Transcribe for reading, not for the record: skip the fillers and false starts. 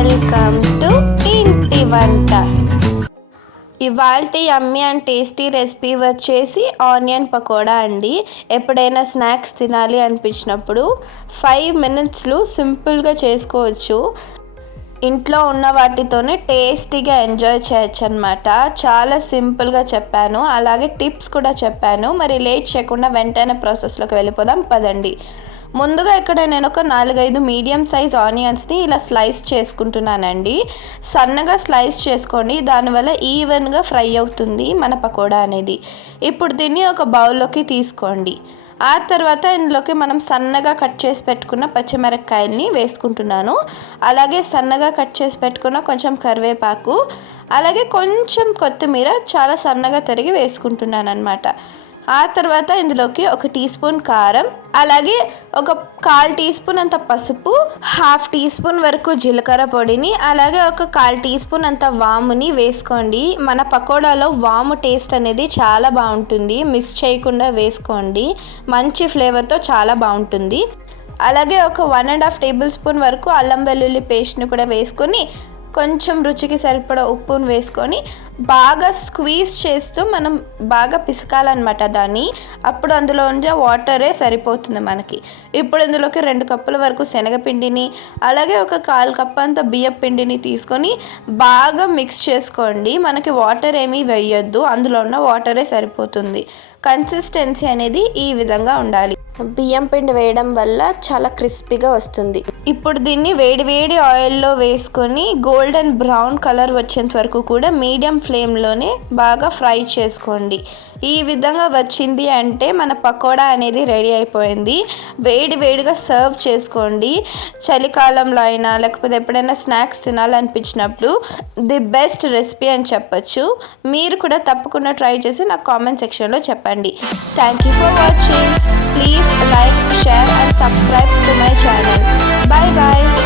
Welcome to ఇంటి వంట. ఇవాల్టి యమ్మీ అండ్ టేస్టీ రెసిపీ వచ్చేసి ఆనియన్ పకోడా అండి. ఎప్పుడైనా స్నాక్స్ తినాలి అనిపించినప్పుడు 5 minutesలో సింపుల్గా చేసుకోవచ్చు. ఇంట్లో ఉన్న వాటితోనే టేస్టీగా ఎంజాయ్ చేయొచ్చు అనమాట. చాలా సింపుల్గా చెప్పాను, అలాగే టిప్స్ కూడా చెప్పాను. మరి లేట్ చేయకుండా వెంటనే ప్రాసెస్లోకి వెళ్ళిపోదాం పదండి. ముందుగా ఇక్కడ నేను ఒక 4-5 మీడియం సైజ్ ఆనియన్స్ని ఇలా స్లైస్ చేసుకుంటున్నానండి. సన్నగా స్లైస్ చేసుకోండి, దానివల్ల ఈవెన్గా ఫ్రై అవుతుంది మన పకోడా అనేది. ఇప్పుడు దీన్ని ఒక బౌల్లోకి తీసుకోండి. ఆ తర్వాత ఇందులోకి మనం సన్నగా కట్ చేసి పెట్టుకున్న పచ్చిమిరపకాయల్ని వేసుకుంటున్నాను. అలాగే సన్నగా కట్ చేసి పెట్టుకున్న కొంచెం కరివేపాకు, అలాగే కొంచెం కొత్తిమీర చాలా సన్నగా తరిగి వేసుకుంటున్నాను అనమాట. ఆ తర్వాత ఇందులోకి 1 టీ స్పూన్ కారం, అలాగే ఒక 1/4 టీ స్పూన్ అంత పసుపు, 1/2 టీ స్పూన్ వరకు జీలకర్ర పొడిని, అలాగే ఒక 1/4 టీ స్పూన్ అంత వాముని వేసుకోండి. మన పకోడాలో వాము టేస్ట్ అనేది చాలా బాగుంటుంది, మిస్ చేయకుండా వేసుకోండి. మంచి ఫ్లేవర్తో చాలా బాగుంటుంది. అలాగే ఒక 1.5 టేబుల్ స్పూన్ వరకు అల్లం వెల్లుల్లి పేస్ట్ని కూడా వేసుకొని, కొంచెం రుచికి సరిపడా ఉప్పును వేసుకొని బాగా స్క్వీజ్ చేస్తూ మనం బాగా పిసకాలన్నమాట దాన్ని. అప్పుడు అందులో ఉండే వాటరే సరిపోతుంది మనకి. ఇప్పుడు ఇందులోకి 2 కప్పుల వరకు శనగపిండిని, అలాగే ఒక 1/4 కప్ అంత బియ్యం పిండిని తీసుకొని బాగా మిక్స్ చేసుకోండి. మనకి వాటర్ ఏమీ వేయొద్దు, అందులో ఉన్న వాటరే సరిపోతుంది. కన్సిస్టెన్సీ అనేది ఈ విధంగా ఉండాలి. బియ్యం పిండి వేయడం వల్ల చాలా క్రిస్పీగా వస్తుంది. ఇప్పుడు దీన్ని వేడి ఆయిల్లో వేసుకొని గోల్డెన్ బ్రౌన్ కలర్ వచ్చేంత వరకు కూడా మీడియం ఫ్లేమ్లోనే బాగా ఫ్రై చేసుకోండి. ఈ విధంగా వచ్చింది అంటే మన పకోడా అనేది రెడీ అయిపోయింది. వేడిగా సర్వ్ చేసుకోండి. చలికాలంలో అయినా లేకపోతే ఎప్పుడైనా స్నాక్స్ తినాలనిపించినప్పుడు ది బెస్ట్ రెసిపీ అని చెప్పచ్చు. మీరు కూడా తప్పకుండా ట్రై చేసి నాకు కామెంట్ సెక్షన్లో చెప్పండి. Thank you for watching. Please like, share and subscribe to my channel. Bye bye.